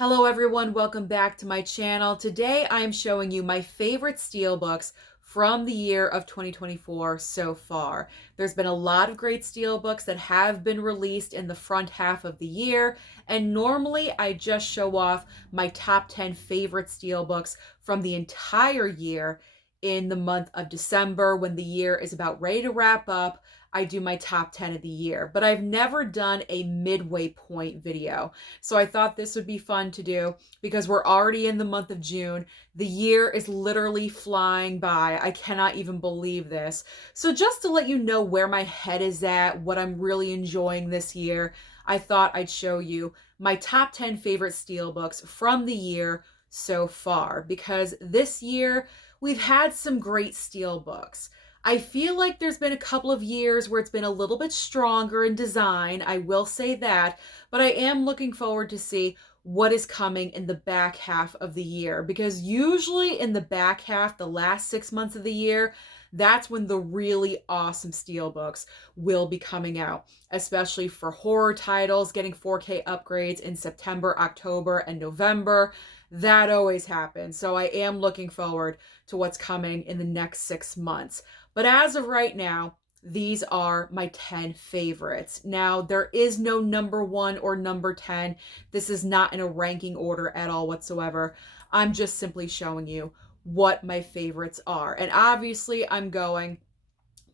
Hello everyone, welcome back to my channel. Today I am showing you my favorite steelbooks from the year of 2024 so far. There's been a lot of great steelbooks that have been released in the front half of the year, and normally I just show off my top 10 favorite steelbooks from the entire year in the month of December when the year is about ready to wrap up. I do my top 10 of the year, but I've never done a midway point video. So I thought this would be fun to do because we're already in the month of June. The year is literally flying by. I cannot even believe this. So just to let you know where my head is at, what I'm really enjoying this year, I thought I'd show you my top 10 favorite steelbooks from the year so far, because this year we've had some great steelbooks. I feel like there's been a couple of years where it's been a little bit stronger in design, I will say that, but I am looking forward to see what is coming in the back half of the year, because usually in the back half, the last 6 months of the year, that's when the really awesome steelbooks will be coming out, especially for horror titles getting 4K upgrades in September, October, and November. That always happens. So I am looking forward to what's coming in the next 6 months. But as of right now, these are my 10 favorites. Now, there is no number 1 or number 10. This is not in a ranking order at all whatsoever. I'm just simply showing you what my favorites are. And obviously, I'm going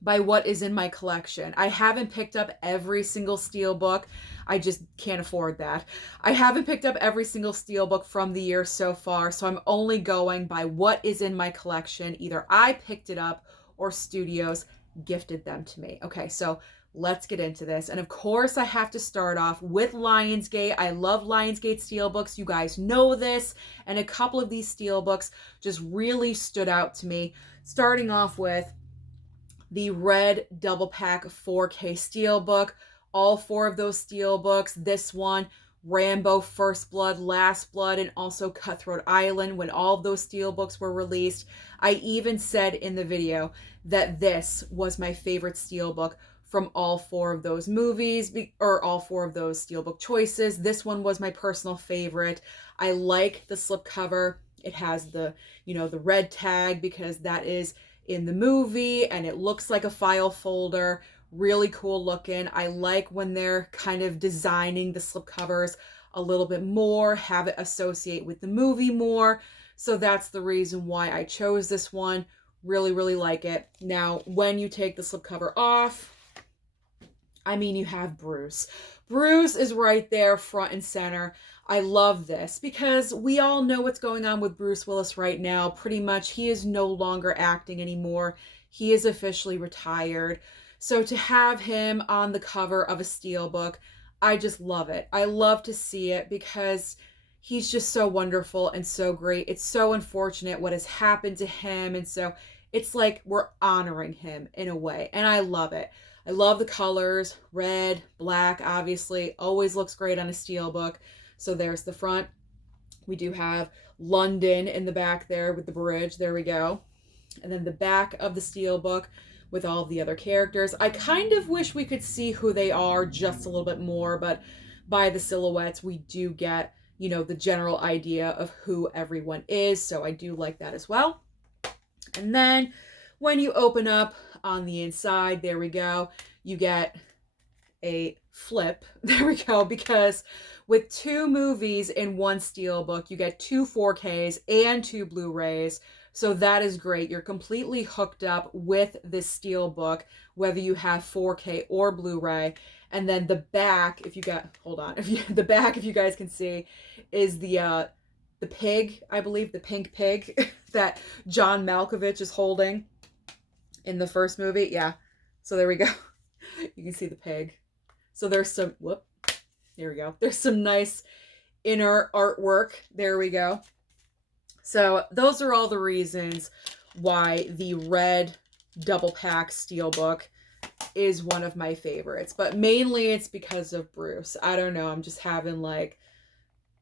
by what is in my collection. I haven't picked up every single steelbook. I just can't afford that. I haven't picked up every single steelbook from the year so far, so I'm only going by what is in my collection. Either I picked it up or studios gifted them to me. Okay, so let's get into this. And of course, I have to start off with Lionsgate. I love Lionsgate steelbooks. You guys know this. And a couple of these steelbooks just really stood out to me. Starting off with the red double pack 4K steelbook. All 4 of those steelbooks. This one, Rambo, First Blood, Last Blood, and also Cutthroat Island, when all of those steelbooks were released. I even said in the video that this was my favorite steelbook from all 4 of those movies, or all 4 of those steelbook choices. This one was my personal favorite. I like the slipcover. It has the, the red tag because that is in the movie, and it looks like a file folder. Really cool looking. I like when they're kind of designing the slipcovers a little bit more, have it associate with the movie more. So that's the reason why I chose this one. Really, really like it. Now, when you take the slipcover off, I mean, you have Bruce. Bruce is right there, front and center. I love this because we all know what's going on with Bruce Willis right now. Pretty much, he is no longer acting anymore. He is officially retired. So to have him on the cover of a steelbook, I just love it. I love to see it because he's just so wonderful and so great. It's so unfortunate what has happened to him. And so it's like we're honoring him in a way. And I love it. I love the colors. Red, black, obviously, always looks great on a steelbook. So there's the front. We do have London in the back there with the bridge. There we go. And then the back of the steelbook with all of the other characters. I kind of wish we could see who they are just a little bit more, but by the silhouettes, we do get, the general idea of who everyone is. So I do like that as well. And then when you open up on the inside, there we go, you get a flip. There we go, because with 2 movies in one steelbook, you get 2 4Ks and 2 Blu-rays. So that is great. You're completely hooked up with this steelbook, whether you have 4K or Blu-ray. And then the back, if you guys can see, is the pig, I believe, the pink pig that John Malkovich is holding in the first movie. Yeah. So there we go. You can see the pig. So there's some, there we go. There's some nice inner artwork. There we go. So those are all the reasons why the red double pack steelbook is one of my favorites. But mainly it's because of Bruce. I don't know. I'm just having like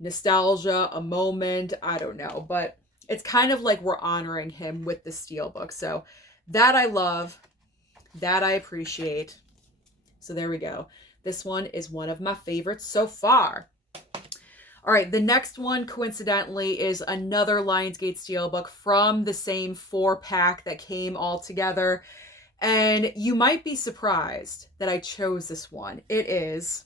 nostalgia, a moment. I don't know. But it's kind of like we're honoring him with the steelbook. So that I love. That I appreciate. So there we go. This one is one of my favorites so far. All right, the next one, coincidentally, is another Lionsgate Steelbook from the same 4-pack that came all together. And you might be surprised that I chose this one. It is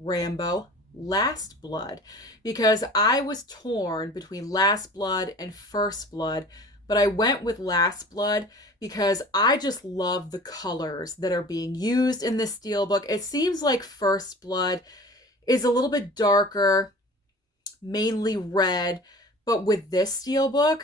Rambo Last Blood, because I was torn between Last Blood and First Blood, but I went with Last Blood because I just love the colors that are being used in this steelbook. It seems like First Blood is a little bit darker, mainly red, but with this steelbook,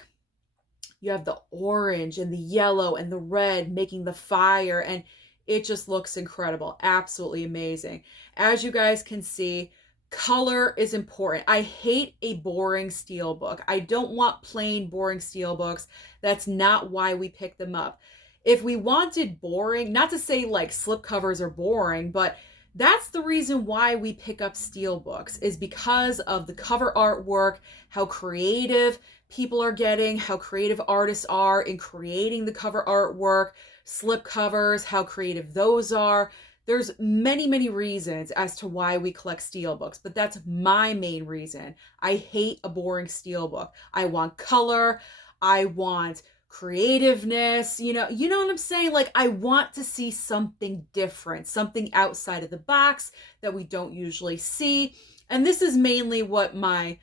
you have the orange and the yellow and the red making the fire, and it just looks incredible. Absolutely amazing. As you guys can see, color is important. I hate a boring steelbook. I don't want plain boring steelbooks. That's not why we pick them up. If we wanted boring, not to say like slipcovers are boring, but that's the reason why we pick up steelbooks, is because of the cover artwork, how creative people are getting, how creative artists are in creating the cover artwork, slipcovers, how creative those are. There's many reasons as to why we collect steelbooks, but that's my main reason. I hate a boring steelbook. I want color. I want creativeness, you know what I'm saying? Like, I want to see something different, something outside of the box that we don't usually see. And this is mainly what my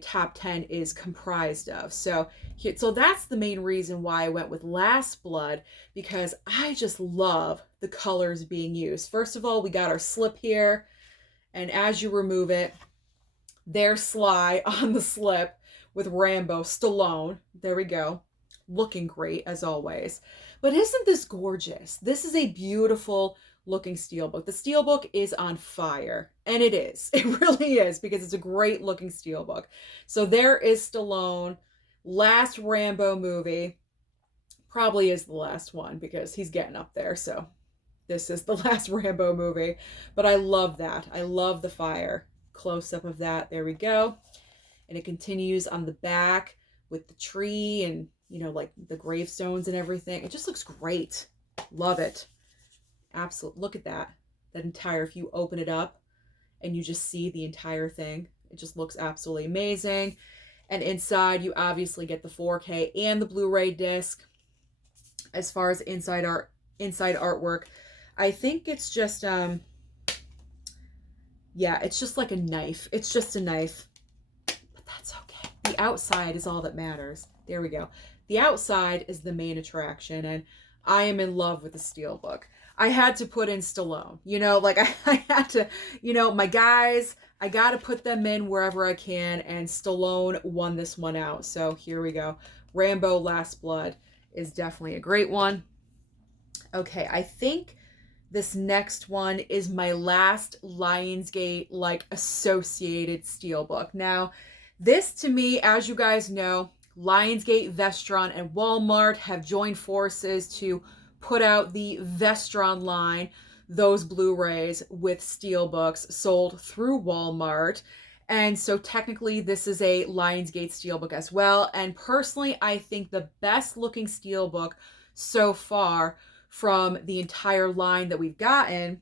top 10 is comprised of. So that's the main reason why I went with Last Blood, because I just love the colors being used. First of all, we got our slip here, and as you remove it, there's Sly on the slip with Rambo, Stallone. There we go. Looking great as always. But isn't this gorgeous? This is a beautiful looking steelbook. The steelbook is on fire, and it is. It really is, because it's a great looking steelbook. So there is Stallone, last Rambo movie. Probably is the last one because he's getting up there. So this is the last Rambo movie. But I love that. I love the fire. Close up of that. There we go. And it continues on the back with the tree and, you know, like the gravestones and everything. It just looks great. Love it. Absolutely. Look at that. That entire, if you open it up and you just see the entire thing, it just looks absolutely amazing. And inside, you obviously get the 4K and the Blu-ray disc. As far as inside artwork, I think it's just, yeah, it's just like a knife. It's just a knife. But that's okay. The outside is all that matters. There we go. The outside is the main attraction, and I am in love with the steelbook. I had to put in Stallone, you know, like I had to, you know, my guys, I got to put them in wherever I can, and Stallone won this one out. So here we go. Rambo Last Blood is definitely a great one. Okay, I think this next one is my last Lionsgate, like, associated steelbook. Now, this to me, as you guys know, Lionsgate, Vestron, and Walmart have joined forces to put out the Vestron line, those Blu-rays with steelbooks sold through Walmart. And so technically this is a Lionsgate steelbook as well. And personally, I think the best looking steelbook so far from the entire line that we've gotten.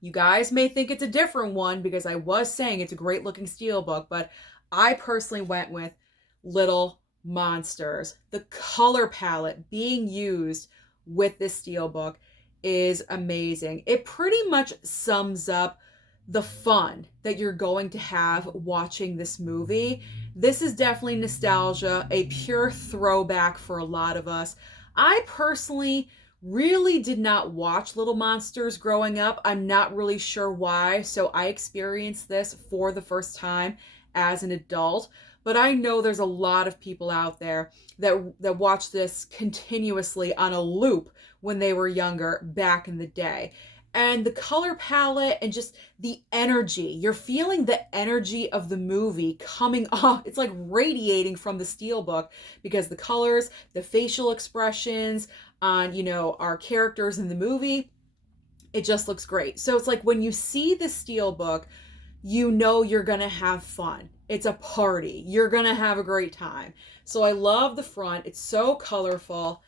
You guys may think it's a different one because I was saying it's a great looking steelbook, but I personally went with Little Monsters. The color palette being used with this steelbook is amazing. It pretty much sums up the fun that you're going to have watching this movie. This is definitely nostalgia, a pure throwback for a lot of us. I personally really did not watch Little Monsters growing up. I'm not really sure why, so I experienced this for the first time as an adult. But I know there's a lot of people out there that watch this continuously on a loop when they were younger back in the day. And the color palette and just the energy, you're feeling the energy of the movie coming off. It's like radiating from the steelbook because the colors, the facial expressions on, you know, our characters in the movie, it just looks great. So it's like when you see the steelbook, you know you're gonna have fun. It's a party. You're gonna have a great time. So I love the front. It's so colorful.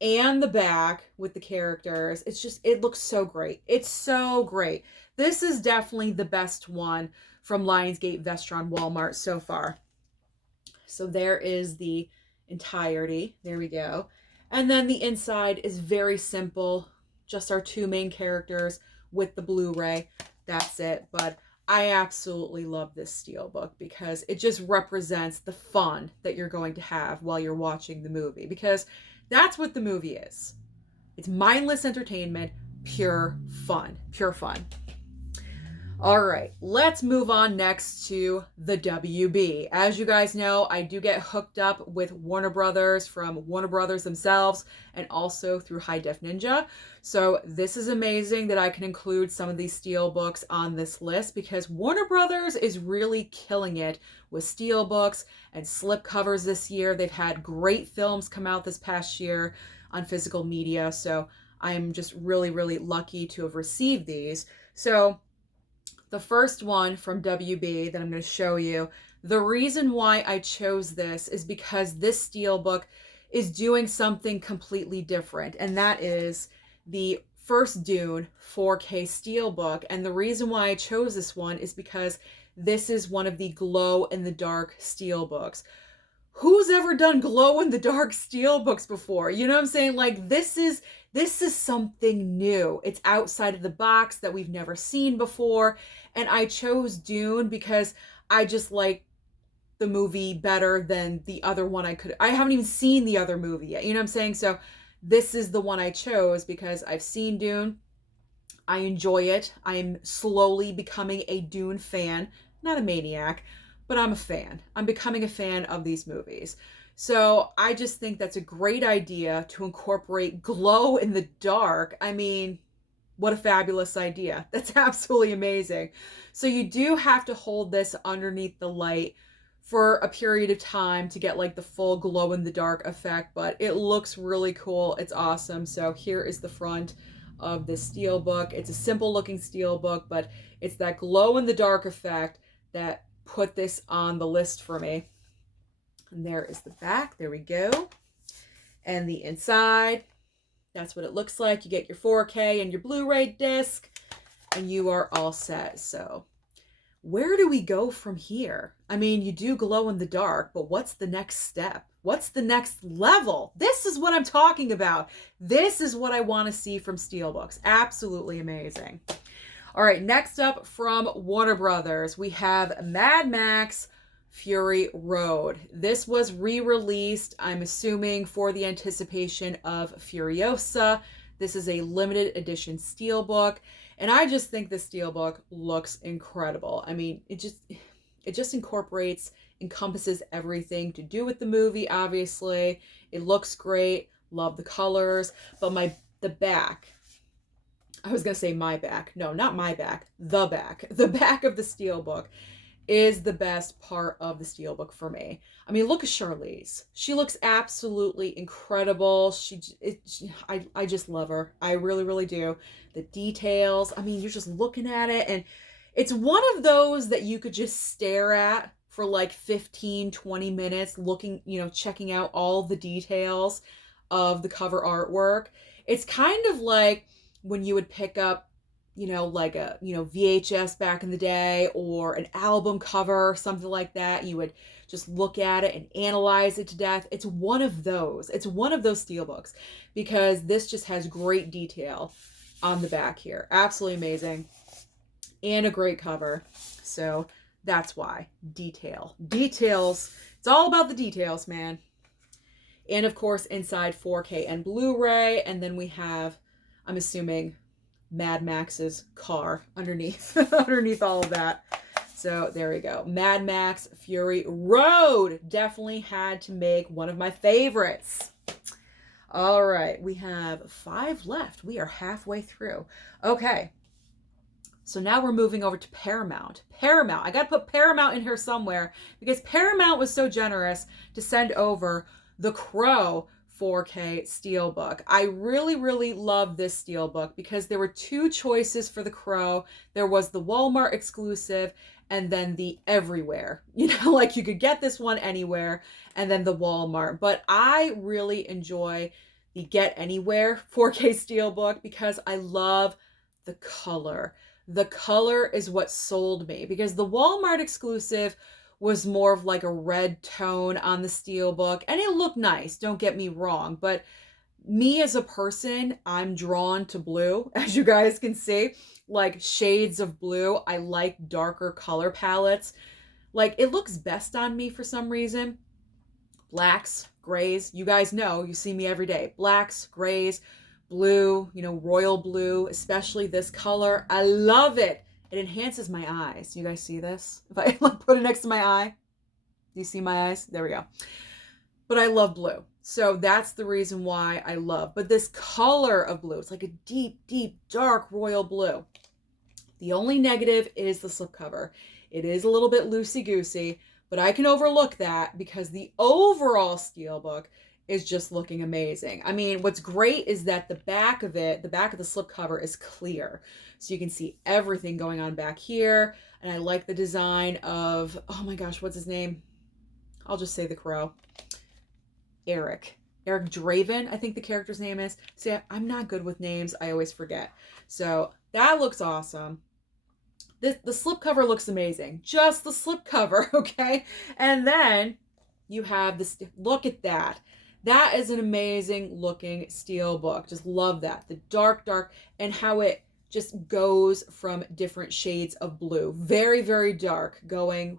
And the back with the characters. It's just, it looks so great. It's so great. This is definitely the best one from Lionsgate, Vestron, Walmart so far. So there is the entirety. There we go. And then the inside is very simple. Just our two main characters with the Blu-ray. That's it. But I absolutely love this steelbook because it just represents the fun that you're going to have while you're watching the movie. Because that's what the movie is. It's mindless entertainment, pure fun. Pure fun. All right, let's move on next to the WB. As you guys know, I do get hooked up with Warner Brothers from Warner Brothers themselves and also through High Def Ninja. So this is amazing that I can include some of these steelbooks on this list because Warner Brothers is really killing it with steelbooks and slipcovers this year. They've had great films come out this past year on physical media. So I am just really, really lucky to have received these. So the first one from WB that I'm going to show you, the reason why I chose this is because this steelbook is doing something completely different, and that is the first Dune 4K steelbook. And the reason why I chose this one is because this is one of the glow-in-the-dark steelbooks. Who's ever done glow-in-the-dark steelbooks before? You know what I'm saying? Like, this is something new. It's outside of the box that we've never seen before. And I chose Dune because I just like the movie better than the other one I haven't even seen the other movie yet. You know what I'm saying? So this is the one I chose because I've seen Dune. I enjoy it. I'm slowly becoming a Dune fan. Not a maniac, but I'm a fan. I'm becoming a fan of these movies. So I just think that's a great idea to incorporate glow in the dark. I mean, what a fabulous idea. That's absolutely amazing. So you do have to hold this underneath the light for a period of time to get like the full glow in the dark effect, but it looks really cool. It's awesome. So here is the front of the steelbook. It's a simple looking steelbook, but it's that glow in the dark effect that put this on the list for me. And there is the back. There we go. And the inside, that's what it looks like. You get your 4K and your Blu-ray disc, and you are all set. So where do we go from here? I mean, you do glow in the dark, but what's the next step? What's the next level? This is what I'm talking about. This is what I want to see from steelbooks. Absolutely amazing. All right, next up from Warner Brothers, we have Mad Max Fury Road. This was re-released, I'm assuming, for the anticipation of Furiosa. This is a limited edition steelbook, and I just think this steelbook looks incredible. I mean, it just encompasses everything to do with the movie, obviously. It looks great, love the colors, but the back, I was going to say my back. No, not my back. The back. The back of the steelbook is the best part of the steelbook for me. I mean, look at Charlize. She looks absolutely incredible. I just love her. I really, really do. The details. I mean, you're just looking at it, and it's one of those that you could just stare at for like 15, 20 minutes, looking, checking out all the details of the cover artwork. It's kind of like when you would pick up, like a, VHS back in the day, or an album cover or something like that. You would just look at it and analyze it to death. It's one of those. It's one of those steelbooks because this just has great detail on the back here. Absolutely amazing. And a great cover. So that's why. Details. It's all about the details, man. And of course, inside 4K and Blu-ray. And then we have, I'm assuming, Mad Max's car underneath underneath all of that. So there we go. Mad Max Fury Road definitely had to make one of my favorites. All right, we have 5 left. We are halfway through. Okay, so now we're moving over to Paramount. I got to put Paramount in here somewhere because Paramount was so generous to send over The Crow 4K steelbook. I really, really love this steelbook because there were 2 choices for The Crow. There was the Walmart exclusive and then the everywhere. Like you could get this one anywhere, and then the Walmart. But I really enjoy the Get Anywhere 4K steelbook because I love the color. The color is what sold me, because the Walmart exclusive was more of like a red tone on the steelbook, and it looked nice, don't get me wrong, but me as a person, I'm drawn to blue, as you guys can see, like shades of blue. I like darker color palettes. Like, it looks best on me for some reason. Blacks, grays, you guys know, you see me every day. Blacks, grays, blue, royal blue, especially this color. I love it. It enhances my eyes. You guys see this? If I put it next to my eye, do you see my eyes? There we go. But I love blue. So that's the reason why I love. But this color of blue, it's like a deep, deep, dark royal blue. The only negative is the slipcover. It is a little bit loosey-goosey, but I can overlook that because the overall steelbook is just looking amazing. I mean, what's great is that the back of the slipcover is clear. So you can see everything going on back here. And I like the design of, oh my gosh, what's his name? I'll just say the crow. Eric Draven, I think the character's name is. See, I'm not good with names. I always forget. So that looks awesome. The slipcover looks amazing. Just the slipcover, okay? And then you have this, look at that. That is an amazing looking steelbook. Just love that. The dark, and how it just goes from different shades of blue. Very, very dark, going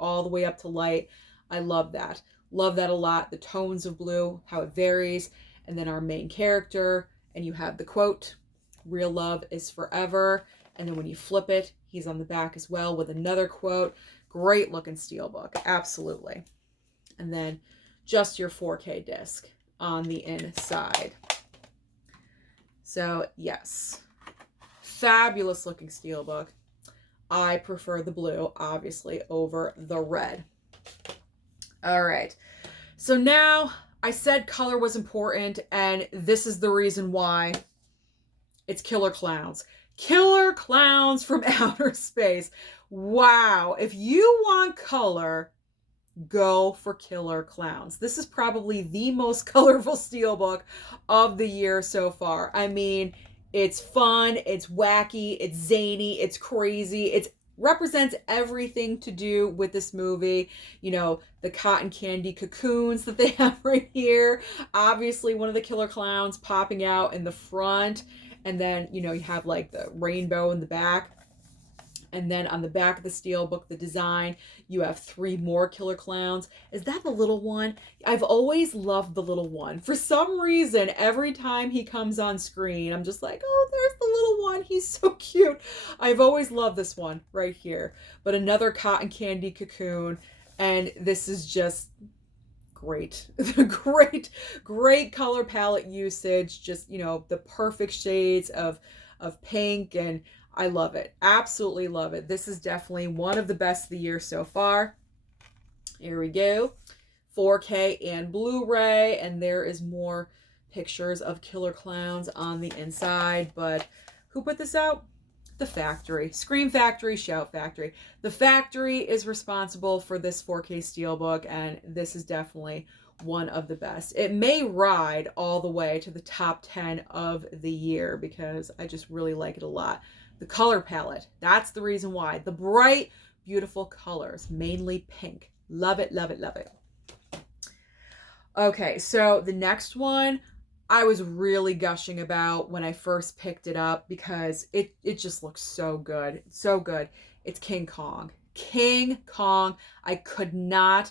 all the way up to light. I love that. Love that a lot. The tones of blue, how it varies. And then our main character, and you have the quote, "Real love is forever." And then when you flip it, he's on the back as well with another quote. Great looking steelbook, absolutely. And then just your 4K disc on the inside. So yes, fabulous looking steelbook. I prefer the blue, obviously, over the red. All right, so now I said color was important, and this is the reason why. It's Killer Clowns. Killer Clowns from Outer Space. Wow. If you want color, go for Killer Clowns. This is probably the most colorful steelbook of the year so far. I mean, it's fun, it's wacky, it's zany, it's crazy, it represents everything to do with this movie. The cotton candy cocoons that they have right here. Obviously, one of the Killer Clowns popping out in the front. And then, you have like the rainbow in the back. And then on the back of the steelbook, the design, you have 3 more Killer Clowns. Is that the little one? I've always loved the little one. For some reason, every time he comes on screen, I'm just like, oh, there's the little one. He's so cute. I've always loved this one right here. But another cotton candy cocoon. And this is just great. great color palette usage. Just, the perfect shades of pink, and I love it. Absolutely love it. This is definitely one of the best of the year so far. Here we go. 4K and Blu-ray, and there is more pictures of Killer Clowns on the inside. But who put this out? The Factory. Scream Factory, Shout Factory. The Factory is responsible for this 4K steelbook, and this is definitely one of the best. It may ride all the way to the top 10 of the year because I just really like it a lot. The color palette, that's the reason why. The bright, beautiful colors, mainly pink. Love it, love it, love it. Okay, so the next one I was really gushing about when I first picked it up because it just looks so good. So good. It's King Kong. King Kong. I could not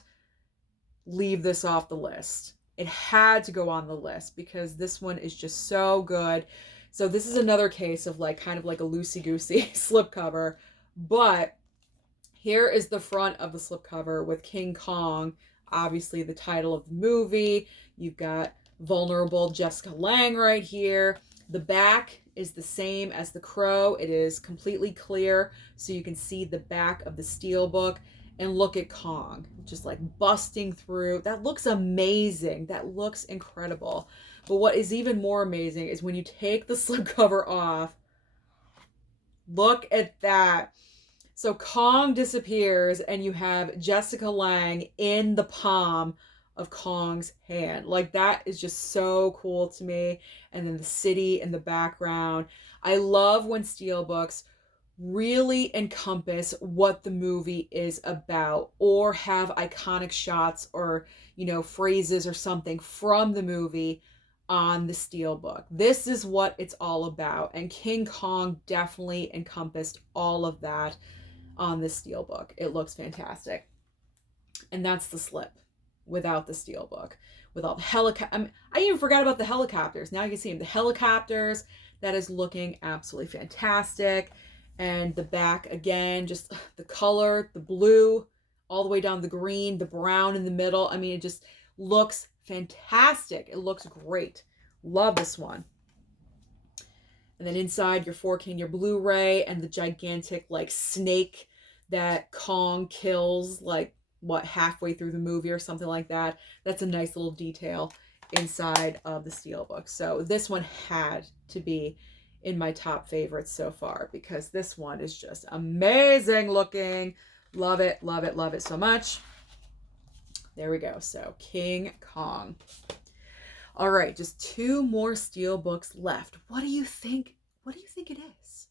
leave this off the list. It had to go on the list because this one is just so good. So this is another case of kind of like a loosey-goosey slipcover. But here is the front of the slipcover with King Kong. Obviously the title of the movie. You've got vulnerable Jessica Lange right here. The back is the same as the crow. It is completely clear so you can see the back of the steelbook. And look at Kong, just like busting through. That looks amazing. That looks incredible. But what is even more amazing is when you take the slipcover off, look at that. So Kong disappears and you have Jessica Lange in the palm of Kong's hand. That is just so cool to me. And then the city in the background. I love when steelbooks really encompass what the movie is about, or have iconic shots or, phrases or something from the movie on the steelbook. This is what it's all about. And King Kong definitely encompassed all of that on the steelbook. It looks fantastic. And that's the slip without the steelbook. With all the helicopters. I even forgot about the helicopters. Now you can see them. The helicopters, that is looking absolutely fantastic. And the back, again, just the color, the blue, all the way down the green, the brown in the middle. I mean, it just looks fantastic. It looks great. Love this one. And then inside your 4K and your Blu-ray, and the gigantic like snake that Kong kills like halfway through the movie or something like that. That's a nice little detail inside of the steelbook. So this one had to be in my top favorites so far, because this one is just amazing looking. Love it, love it, love it so much. There we go. So King Kong. All right, just 2 more steelbooks left. What do you think? What do you think it is?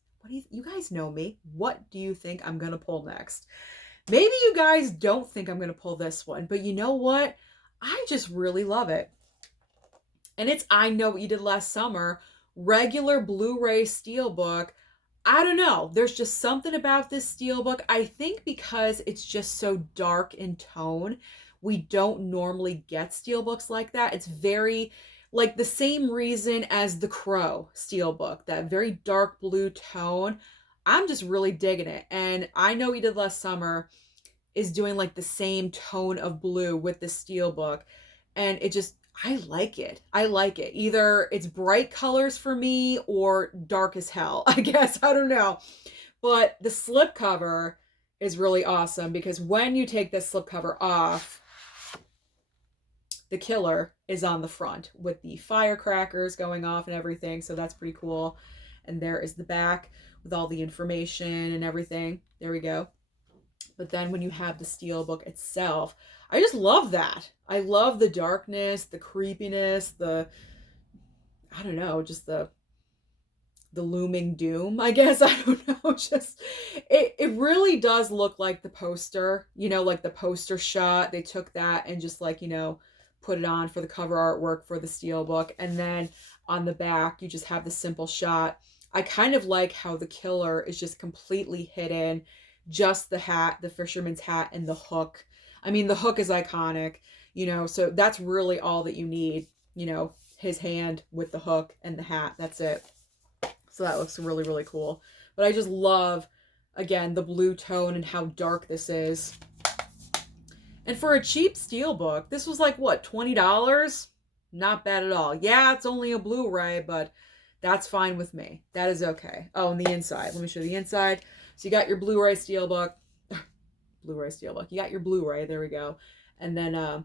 You guys know me. What do you think I'm gonna pull next? Maybe you guys don't think I'm going to pull this one, but you know what? I just really love it. And it's I Know What You Did Last Summer, regular Blu-ray steelbook. I don't know. There's just something about this steelbook. I think because it's just so dark in tone, we don't normally get steelbooks like that. It's very like the same reason as the Crow steelbook, that very dark blue tone. I'm just really digging it. And I Know What You Did Last Summer is doing like the same tone of blue with the steelbook. And it just, I like it. I like it. Either it's bright colors for me or dark as hell, I guess. I don't know. But the slipcover is really awesome, because when you take this slipcover off, the killer is on the front with the firecrackers going off and everything. So that's pretty cool. And there is the back with all the information and everything. There we go. But then when you have the steelbook itself, I just love that. I love the darkness, the creepiness, I don't know, just the looming doom, I guess. I don't know. Just, it really does look like the poster, like the poster shot. They took that and just like, put it on for the cover artwork for the steelbook. And then on the back, you just have the simple shot. I kind of like how the killer is just completely hidden. Just the hat, the fisherman's hat, and the hook. I mean, the hook is iconic, so that's really all that you need, his hand with the hook and the hat. That's it. So that looks really, really cool. But I just love, again, the blue tone and how dark this is. And for a cheap steelbook, this was like, what, $20? Not bad at all. Yeah, it's only a Blu-ray, but that's fine with me. That is okay. Oh, and the inside. Let me show you the inside. So you got your Blu-ray steelbook. Blu-ray steelbook. You got your Blu-ray. There we go. And then,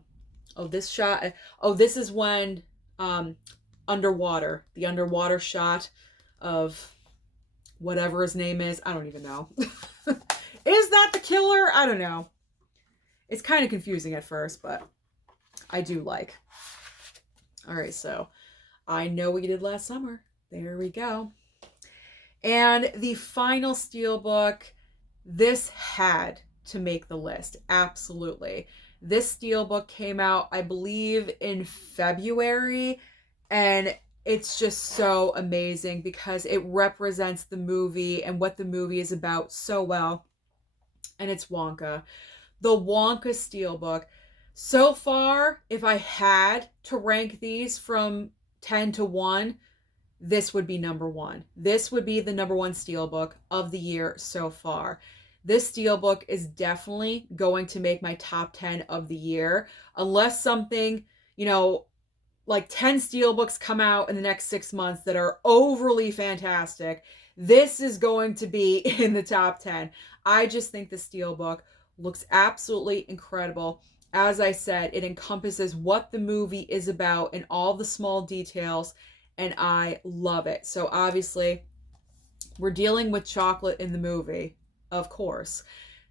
this shot. Oh, this is when underwater. The underwater shot of whatever his name is. I don't even know. Is that the killer? I don't know. It's kind of confusing at first, but I do like. All right, so I Know What You Did Last Summer. There we go. And the final steelbook, this had to make the list. Absolutely. This steelbook came out, I believe, in February, and it's just so amazing because it represents the movie and what the movie is about so well. And it's Wonka. The Wonka steelbook. So far, if I had to rank these from 10 to 1, this would be number 1. This would be the number 1 steelbook of the year so far. This steelbook is definitely going to make my top 10 of the year, unless something, like 10 steelbooks come out in the next 6 months that are overly fantastic. This is going to be in the top 10. I just think the steelbook looks absolutely incredible. As I said, it encompasses what the movie is about and all the small details, and I love it. So obviously, we're dealing with chocolate in the movie, of course.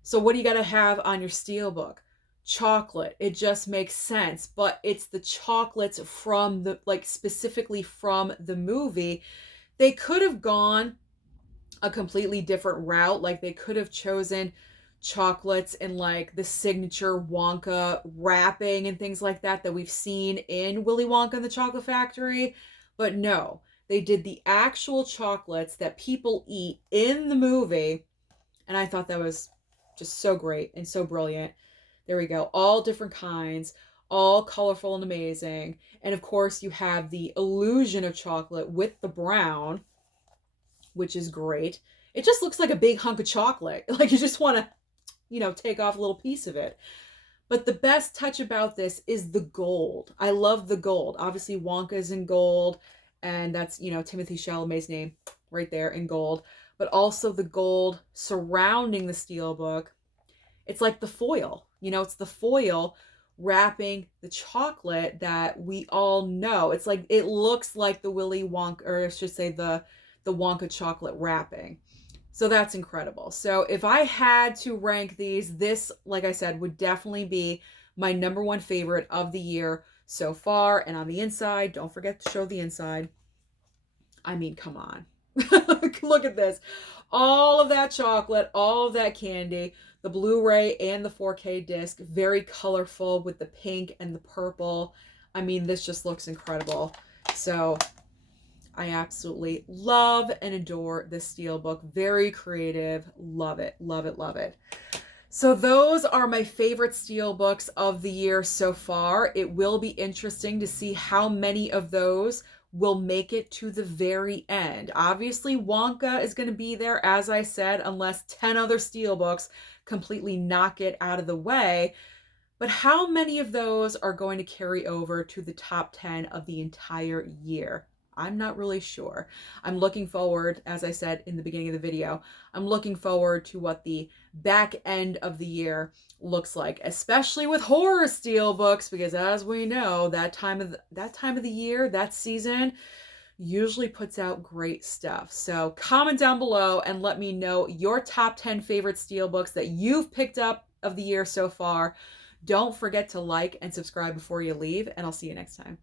So what do you got to have on your steelbook? Chocolate. It just makes sense, but it's the chocolates from specifically from the movie. They could have gone a completely different route. Like they could have chosen chocolates in like the signature Wonka wrapping and things like that we've seen in Willy Wonka and the Chocolate Factory. But no, they did the actual chocolates that people eat in the movie. And I thought that was just so great and so brilliant. There we go. All different kinds, all colorful and amazing. And of course, you have the illusion of chocolate with the brown, which is great. It just looks like a big hunk of chocolate. Like you just want to, take off a little piece of it. But the best touch about this is the gold. I love the gold. Obviously, Wonka's in gold, and that's, Timothée Chalamet's name right there in gold. But also the gold surrounding the steelbook. It's like the foil. It's the foil wrapping the chocolate that we all know. It's like, it looks like the Willy Wonka, or I should say the Wonka chocolate wrapping. So that's incredible. So if I had to rank these, this, like I said, would definitely be my number one favorite of the year so far. And on the inside, don't forget to show the inside. I mean, come on. Look at this. All of that chocolate, all of that candy, the Blu-ray and the 4K disc, very colorful with the pink and the purple. I mean, this just looks incredible. So I absolutely love and adore this steelbook. Very creative. Love it, love it, love it. So those are my favorite steelbooks of the year so far. It will be interesting to see how many of those will make it to the very end. Obviously, Wonka is going to be there, as I said, unless 10 other steelbooks completely knock it out of the way. But how many of those are going to carry over to the top 10 of the entire year? I'm not really sure. I'm looking forward, as I said in the beginning of the video, I'm looking forward to what the back end of the year looks like, especially with horror steelbooks, because as we know, that time of the year, that season usually puts out great stuff. So comment down below and let me know your top 10 favorite steelbooks that you've picked up of the year so far. Don't forget to like and subscribe before you leave, and I'll see you next time.